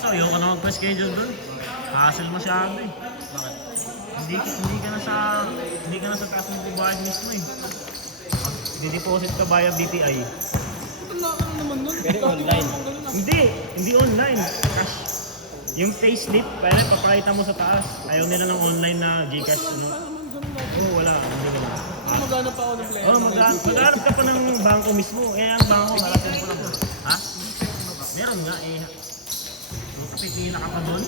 Kaso ayoko na mag-schedule dun. Hassle masyado eh. Bakit? Hindi ka na sa taas ng bayad mismo eh. Di-deposit ka via BPI. Tanda ka na naman nun. Pero online. Hindi online. Cash. Yung payslip, pwede papakita mo sa taas. Ayaw nila ng online na Gcash. Ano? Oo, wala. Hindi wala. Maghanap pa ako ng player. Oo, maghanap ka pa ng bangko mismo. Eh, ang bangko, harasin ko lang. Ha? Meron nga eh. Pipila ka pa doon.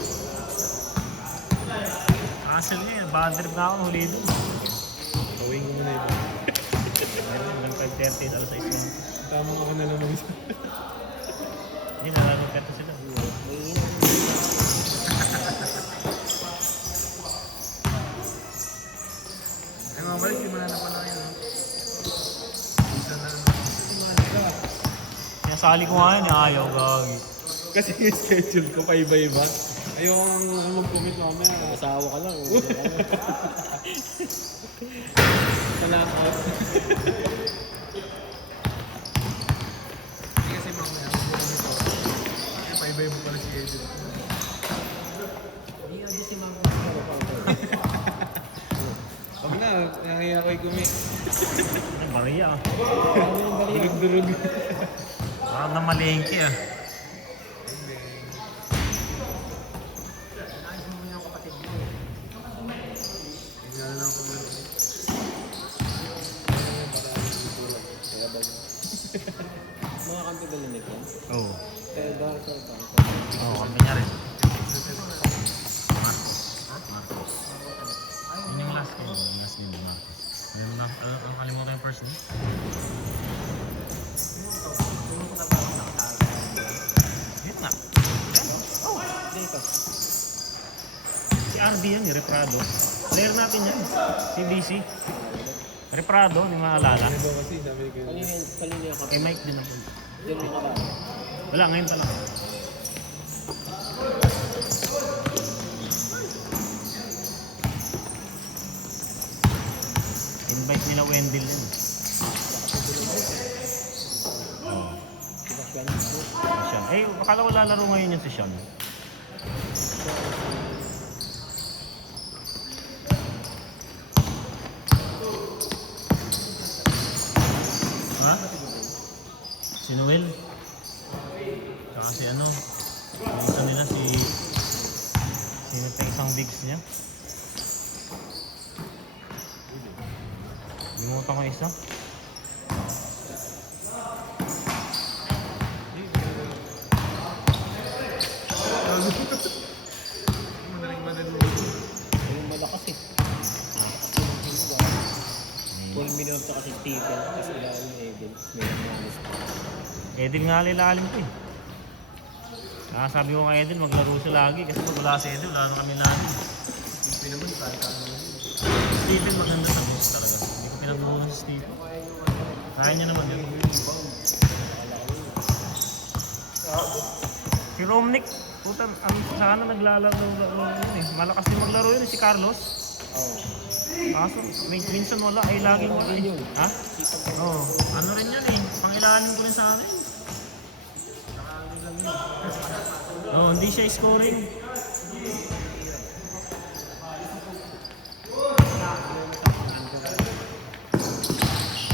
Hassle nga eh. Bad trip na ako, huli doon. Tawing ko muna yun. Meron hanggang 5:30, alas 6 lang. Tama ako na lang mag-isa. Hindi, nalagagkata sila. Ay, mabalik, di mananap na yun. Isa na. Sinasali ko nga yun, ayaw gagi. Kasi yung schedule ko pa iba-iba. Ayokong mag-commit mamaya. Asawa ka lang. Sa knockout. Kasi mamaya, mag-commit ako. Kaya pa-iba-iba pala schedule. Hindi nga si Mama. Huwag na, nangyayari ko i-commit. Ay, Maria ah. Durug-durug. Parang namalengke ah. Tingnan lang ako muna. Mga kanto ba limit yan? Oo. Kaya dahil sa ito. Oo, kami niya rin. Marcos. Yun yung last name. Yung last name, Marcos. Ang kalimutan yung first name? Yun nga. Dito. Si RD yan, ni Reprado. Player natin yan. Si BC. Reprado, hindi maalala. Ano ba kasi, dami ko yun. Kanina yung Kay Mike din ako. Diyan yung karami. Wala, ngayon pa lang. Invite nila Wendell yun. Oo. Sean. Eh, akala ko lalaro ngayon yun si Sean. Ha? Si Noel? Saka si ano? Yung isa nila si... Sino pa isang bigs niya? Limutan ko isa. Yung malakas eh. Full minute kasi Steven. Tapos ilalim yung Edel. May nanis pa. Edel nga lilalim ko eh. Sabi ko kay Edel, maglaro siya lagi kasi pag wala si Edel, wala na kami lagi. Steven maganda sa boss talaga. Hindi ko pinagbubunan si Steven. Kaya niya naman yun. Si Romnick, puta, sana naglalaro yun eh. Malakas din maglaro yun eh, si Carlos. Oo. Kaso, minsan wala, ay laging wala eh. Ha? Oo, ano rin yan eh. Pangilalim ko rin sa akin. Oo, hindi siya scoring.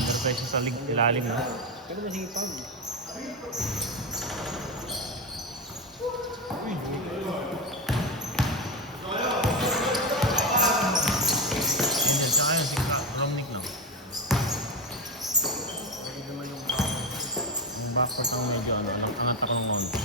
Pero pa siya sa ilalim na. Pero masipag. Yan, tsaka yun, si Romnick lang. Yung backcourt ang medyo ano, angat ako ng konti.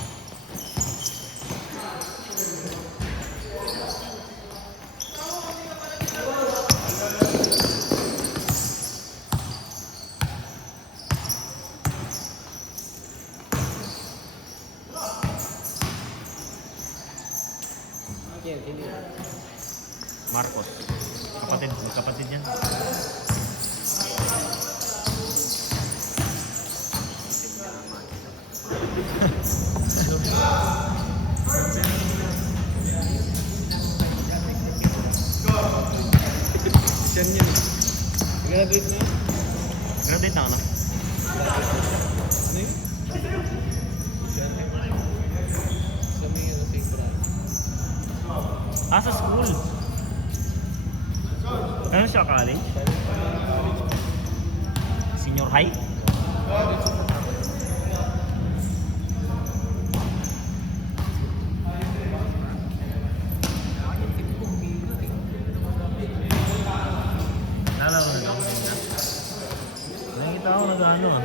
Yan, hindi. Marcos. Kapatid yan. Siyan yun. Graduate na yun. Graduate na ako na. Ano yun? Siyan. Sa may ano sa Ibrahim. Sa school. Ano siya, college? Senior high? Lalo na lang. Nakita ko nag-ano ah.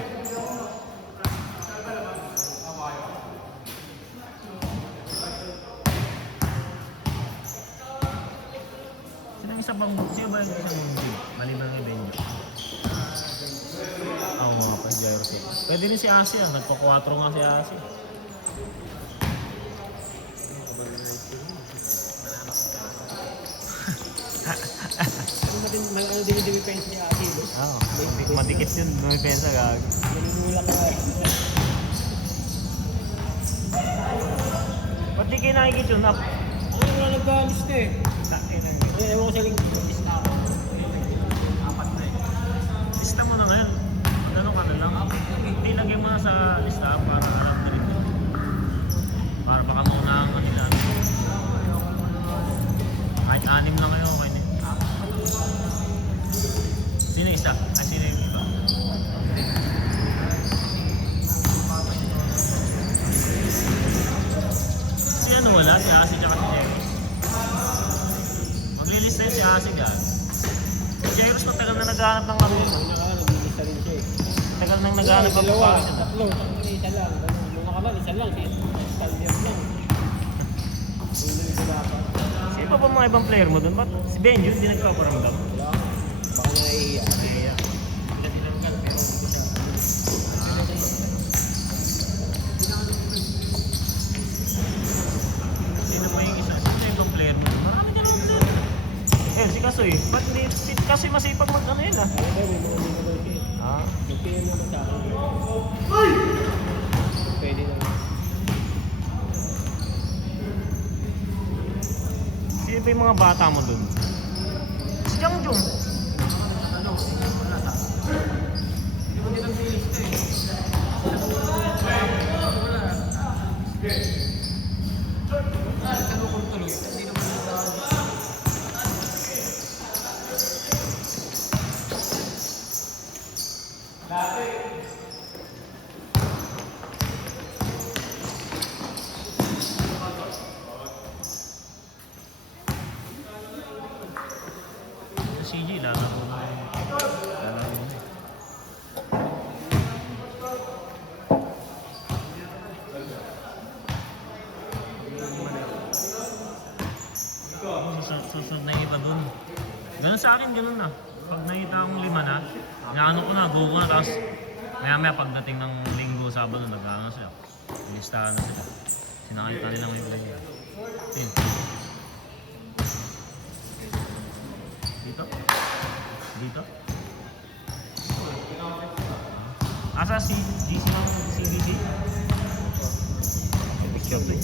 Sino yung isa pang sino ba yung isang movie? Maliban kay Benjo. Oo nga pa, Jairus. Pwede rin si Asi ah. Nagpa-4 nga si Asi. Ano din yung defense niya Aki, no? Madikit yun. May pensa gag. Nanimula ka. Ba't di kayo nakikita yun? Ano nga nag-alis na eh? Ay, ewan ko sa list na ako. Lista mo na ngayon. Magano ka na lang. Hindi lagyan mo na sa lista para alam na rin. Para baka maunahan ka nila. Kahit 6 lang kayo, okay na. Sino isa? Sino yung iba? Si ano wala? Si Asi tsaka si Jairus. Maglilista yun si Asi ka. Si Jairus matagal na naghahanap ng ano. Nag-iisa rin siya eh. Tagal nang naghahanap ng Dalawa, pagkakas. tatlo. Isa lang. Nung nakalan, isa lang. Stallion lang. Tuloy ko dapat. Sino pa ba mga ibang player mo doon? Ba't si Benjo hindi nagpaparamdam? Wala ko. Baka naiiyak. Kaya, Tinanggal pero hindi ko siya. sino pa yung isa? Sino yung ibang player mo? Marami ka naman doon. Si Kasoy. Ba't hindi? Si Kasoy masipag mag-ano yun ah. Ano ba, may mga hindi ko daw siya eh. Ah? Nag-PM naman sa akin. Pwede naman. Sino pa yung mga bata mo doon? Si Jangjong. CG, lalaro na yun. Lalaro na eh. Susunod na yung iba dun. Ganun sa akin, ganun na. Pag nakita akong 5 na, inaano ko na, go ko na, tapos maya pagdating ng linggo, sabado, nag-ano sila. Listahan na sila. Sinakita nila may player. Sino? Dito? Dito? Asa si GC lang? Si GC? Picture to eh.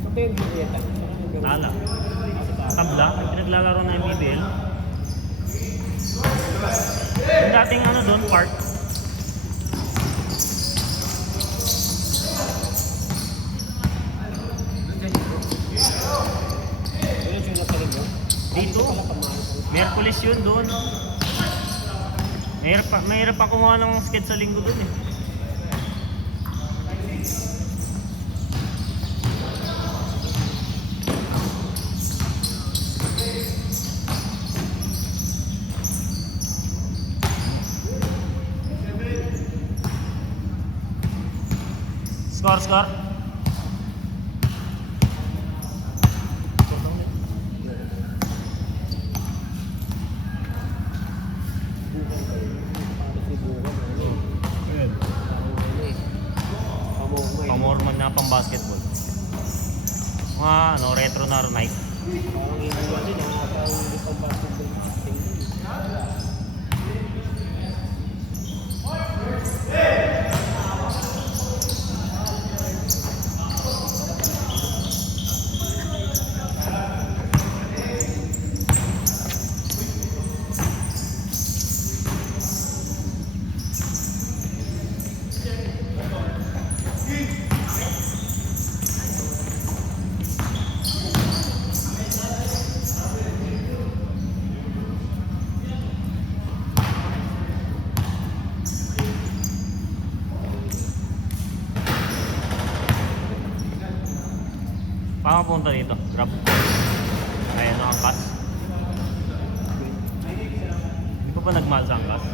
Ito yung Julieta. Tala. Tabla, pinaglalaro na yung BBL. Yung dating ano doon, park. Ano yung nasa rin mo? Dito. Merkulis yun doon. Mahirap pa kumuha ng skate sa linggo doon eh. Score. Pamorman na pang basketball. Mga ano, retro na night. Parang iwan din ang atang isang basketball team. Saan ka punta dito? Grab. Kaya na angkas. Hindi pa ba nagmahal sa angkas?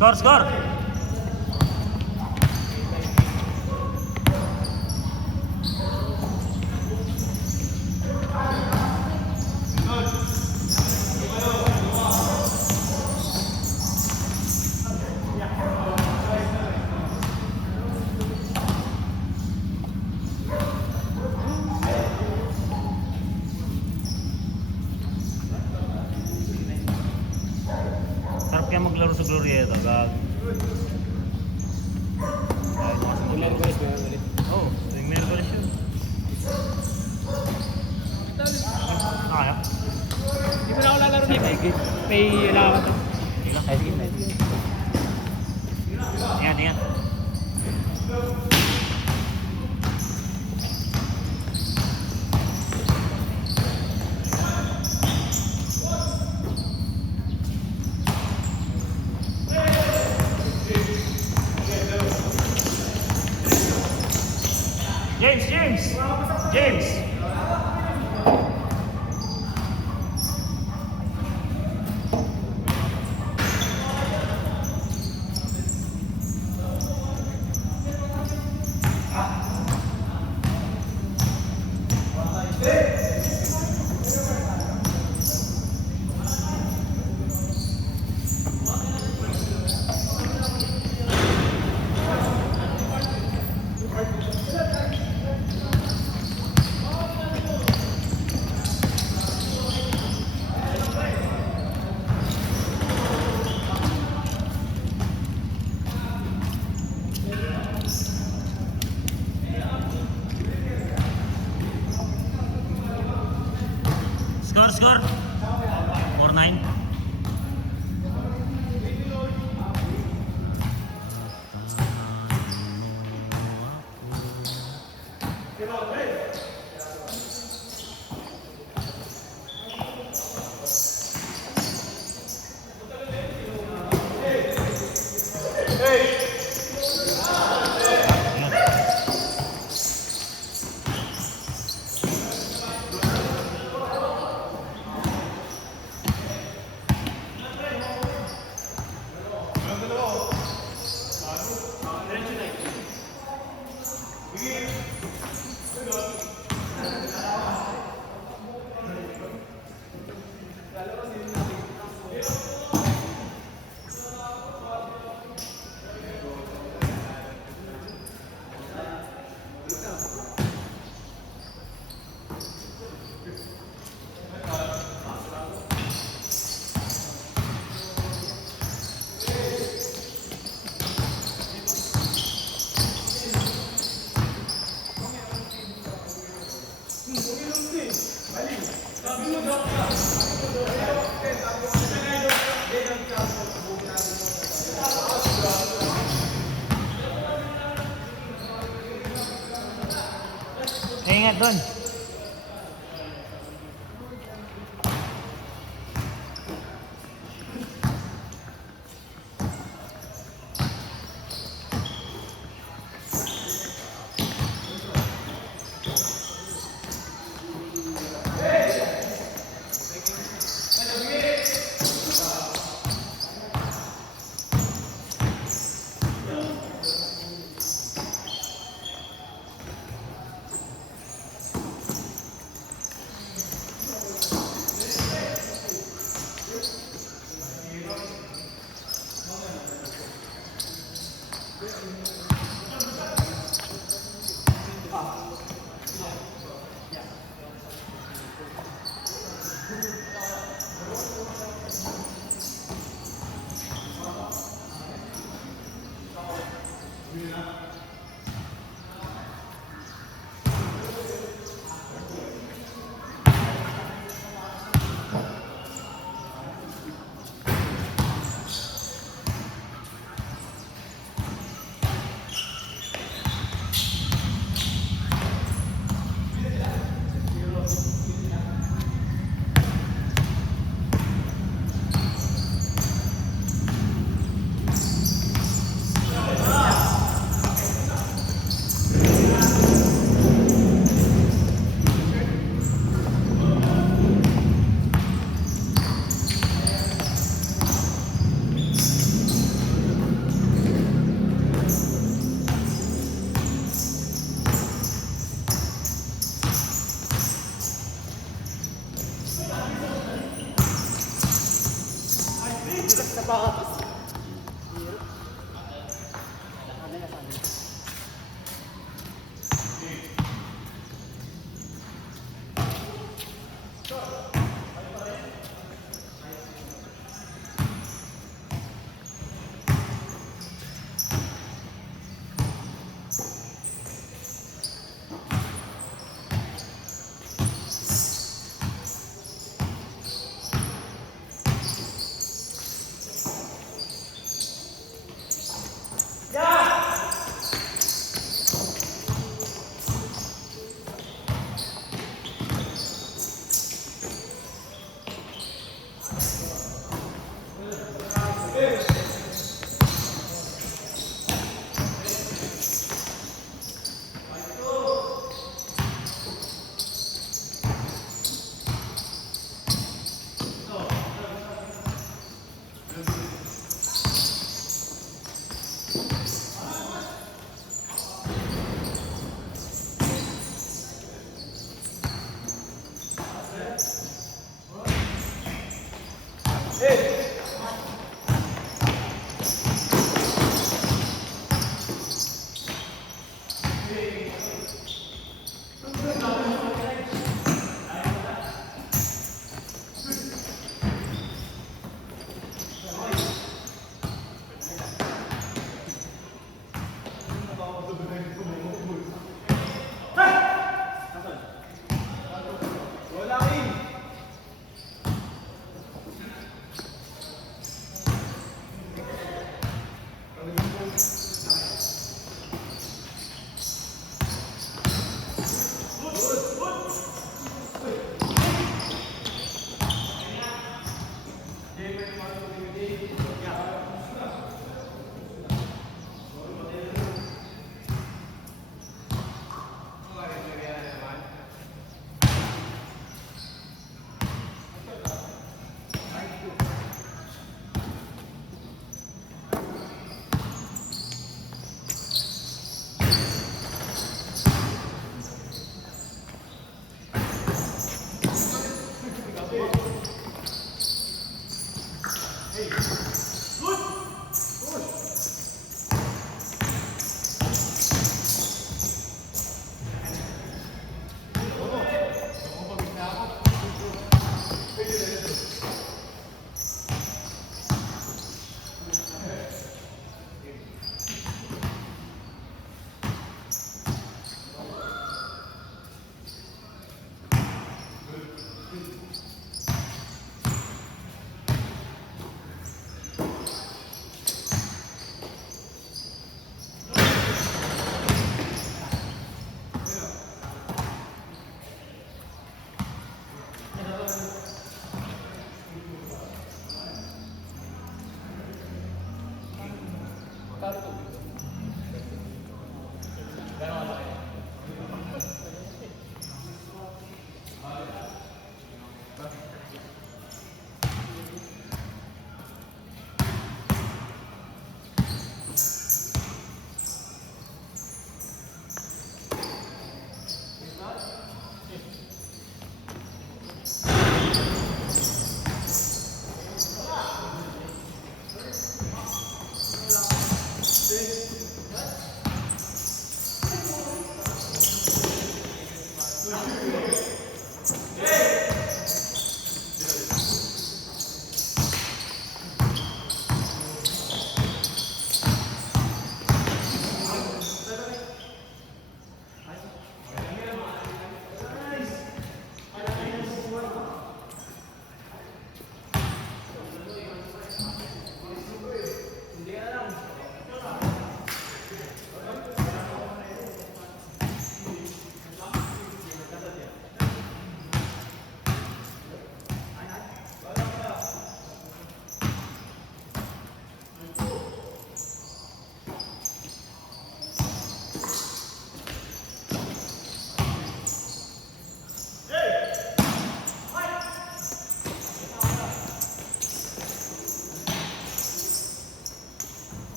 Skor, skor! Sarap kaya maglaro sa Glorieta, gag. Yung Merkulis ba yun ulit? Oo, tuwing Merkulis yun. Kaya? Hindi ko na ako lalaro ni Pay alamat. Sige lang. Sige. Ingat, ingat. James! Score! 4-9. Ingat doon.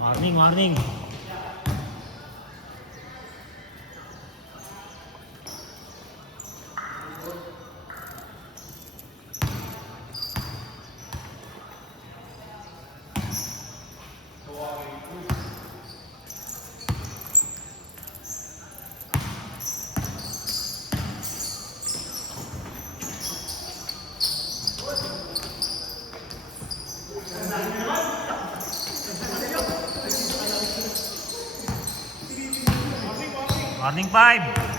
Warning, warning. Warning 5.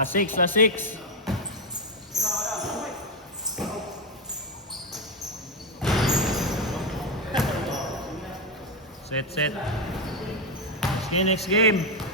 Last 6, last 6. Set, set. Next game, next game.